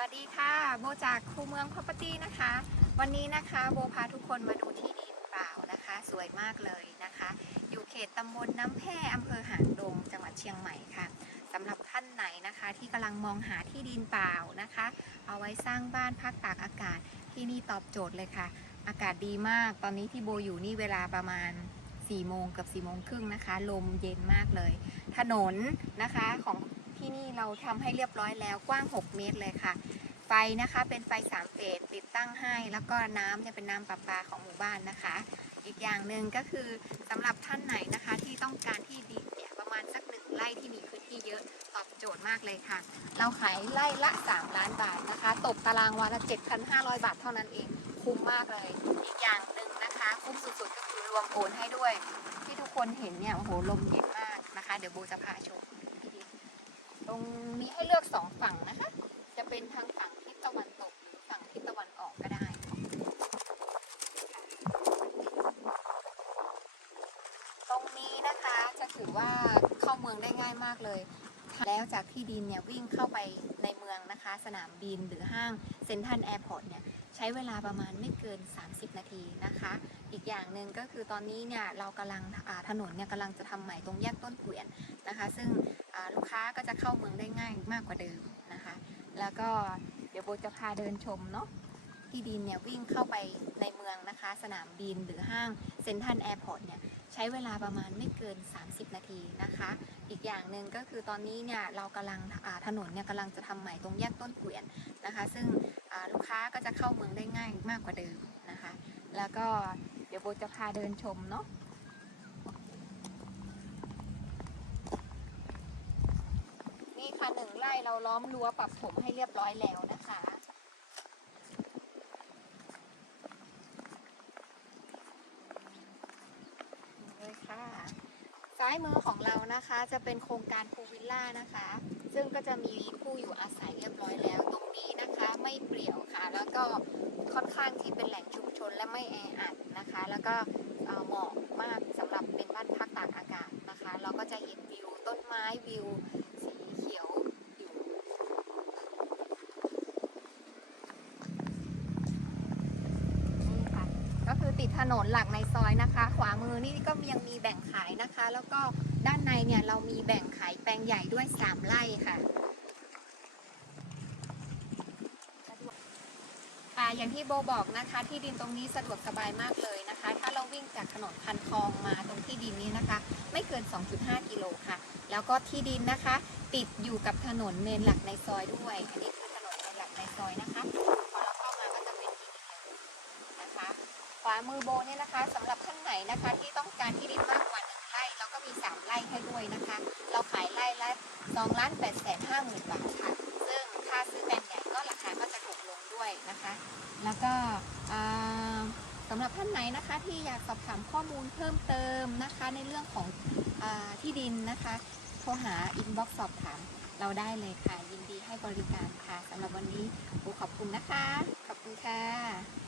สวัสดีค่ะ โบจากคูเมือง Property นะคะ วันนี้นะคะโบพาทุกคนมาดูที่ดินเปล่านะคะ สวยมากเลยนะคะ อยู่เขตตำบลน้ำแพร่อำเภอหางดง จังหวัดเชียงใหม่ค่ะสำหรับท่านไหนนะคะที่กำลังมองหาที่ดินเปล่านะคะ เอาไว้สร้างบ้านพักตากอากาศที่นี่ตอบโจทย์เลยค่ะ อากาศดีมาก ตอนนี้ที่โบอยู่นี่เวลาประมาณ4โมงกับ4โมงครึ่งนะคะ ลมเย็นมากเลย ถนนนะคะของ ที่นี่เราทำให้เรียบร้อยแล้วกว้าง 6 เมตรเลยค่ะ ไฟนะคะเป็นไฟสามเฟสติดตั้งให้ แล้วก็น้ำเนี่ยเป็นน้ำประปาของหมู่บ้านนะคะ อีกอย่างหนึ่งก็คือสำหรับท่านไหนนะคะที่ต้องการที่ดินเนี่ยประมาณสักหนึ่งไร่ที่มีพื้นที่เยอะตอบโจทย์มากเลยค่ะ เราขายไร่ละ 3 ล้านบาทนะคะ ตกตารางวาละ 7,500 บาทเท่านั้นเองคุ้มมากเลย อีกอย่างหนึ่งนะคะคุ้มสุดๆก็คือรวมโอนให้ด้วย ที่ทุกคนเห็นเนี่ยโอ้โหลมเย็นมากนะคะ เดี๋ยวโบจะพาชม ตรงมีให้เลือกสองฝั่งนะคะ จะเป็นทางฝั่งทิศตะวันตกหรือฝั่งทิศตะวันออกก็ได้ตรงนี้นะคะจะถือว่าเข้าเมืองได้ง่ายมากเลย แล้วจากที่ดินเนี่ยวิ่งเข้าไปในเมืองนะคะ สนามบินหรือห้างเซ็นทรัลแอร์พอร์ตเนี่ยใช้เวลาประมาณไม่เกิน 30 นาทีนะคะ อีกอย่างหนึ่งก็คือตอนนี้เนี่ยเรากำลังถนนเนี่ยกำลังจะทำใหม่ตรงแยกต้นเกวียนนะคะ ซึ่ง ลูกค้าก็จะเข้าเมืองได้ง่ายมากกว่าเดิมนะคะ แล้วก็เดี๋ยวโบจะพาเดินชมเนาะที่ดินเนี่ยวิ่งเข้าไปในเมืองนะคะ สนามบินหรือห้างเซ็นทรัลแอร์พอร์ตเนี่ยใช้เวลาประมาณไม่เกิน 30 นาทีนะคะ อีกอย่างหนึ่งก็คือตอนนี้เนี่ยเรากำลังถนนเนี่ยกำลังจะทำใหม่ตรงแยกต้นเกวียนนะคะ ซึ่งลูกค้าก็จะเข้าเมืองได้ง่ายมากกว่าเดิมนะคะ แล้วก็เดี๋ยวโบจะพาเดินชมเนาะ นี่ค่ะหนึ่งไร่เราล้อมรั้วปรับถมให้เรียบร้อยแล้วนะคะเลยค่ะซ้ายมือของเรานะคะจะเป็นโครงการพูวิลล่านะคะ ซึ่งก็จะมีผู้อยู่อาศัยเรียบร้อยแล้ว ตรงนี้นะคะไม่เปลี่ยวค่ะ แล้วก็ค่อนข้างที่เป็นแหล่งชุมชนและไม่แออัดนะคะ แล้วก็เอ่อเหมาะมากสำหรับเป็นบ้านพักตากอากาศนะคะ เราก็จะเห็นวิวต้นไม้วิวสีเขียวอยู่ นี่ค่ะ ก็คือ ติดถนนหลักในซอยนะคะ ขวามือนี่ก็ยังมีแบ่งขายนะคะ แล้วก็ด้านในเนี่ยเรามีแบ่งขายแปลงใหญ่ด้วย 3 ไร่ค่ะค่ะอย่างที่โบบอกนะคะ ที่ดินตรงนี้สะดวกสบายมากเลยนะคะ ถ้าเราวิ่งจากถนนพันคลองมาตรงที่ดินนี้นะคะ ไม่เกิน 2.5 กิโลค่ะ แล้วก็ที่ดินนะคะ ติดอยู่กับถนนเมนหลักในซอยด้วยอันนี้คือถนนเมนหลักในซอยนะคะามือโบเนี่ยนะคะสำหรับท่านไหนนะคะที่ต้องการที่ดินมากกว่าหนึ่งไร่เราก็มี3ไร่ให้ด้วยนะคะ เราขายไร่ละ2ล้าน8แสนห้าหมื่นบาทค่ะ ซึ่งถ้าซื้อแปลงใหญ่ก็ราคาก็จะถูกลงด้วยนะคะ แล้วก็อ่าสำหรับท่านไหนนะคะที่อยากสอบถามข้อมูลเพิ่มเติมนะคะ ในเรื่องของอที่ดินนะคะ โทรหาอินบ็อกซ์สอบถามเราได้เลยค่ะ ยินดีให้บริการค่ะสำหรับวันนี้โบขอบคุณนะคะ ขอบคุณค่ะ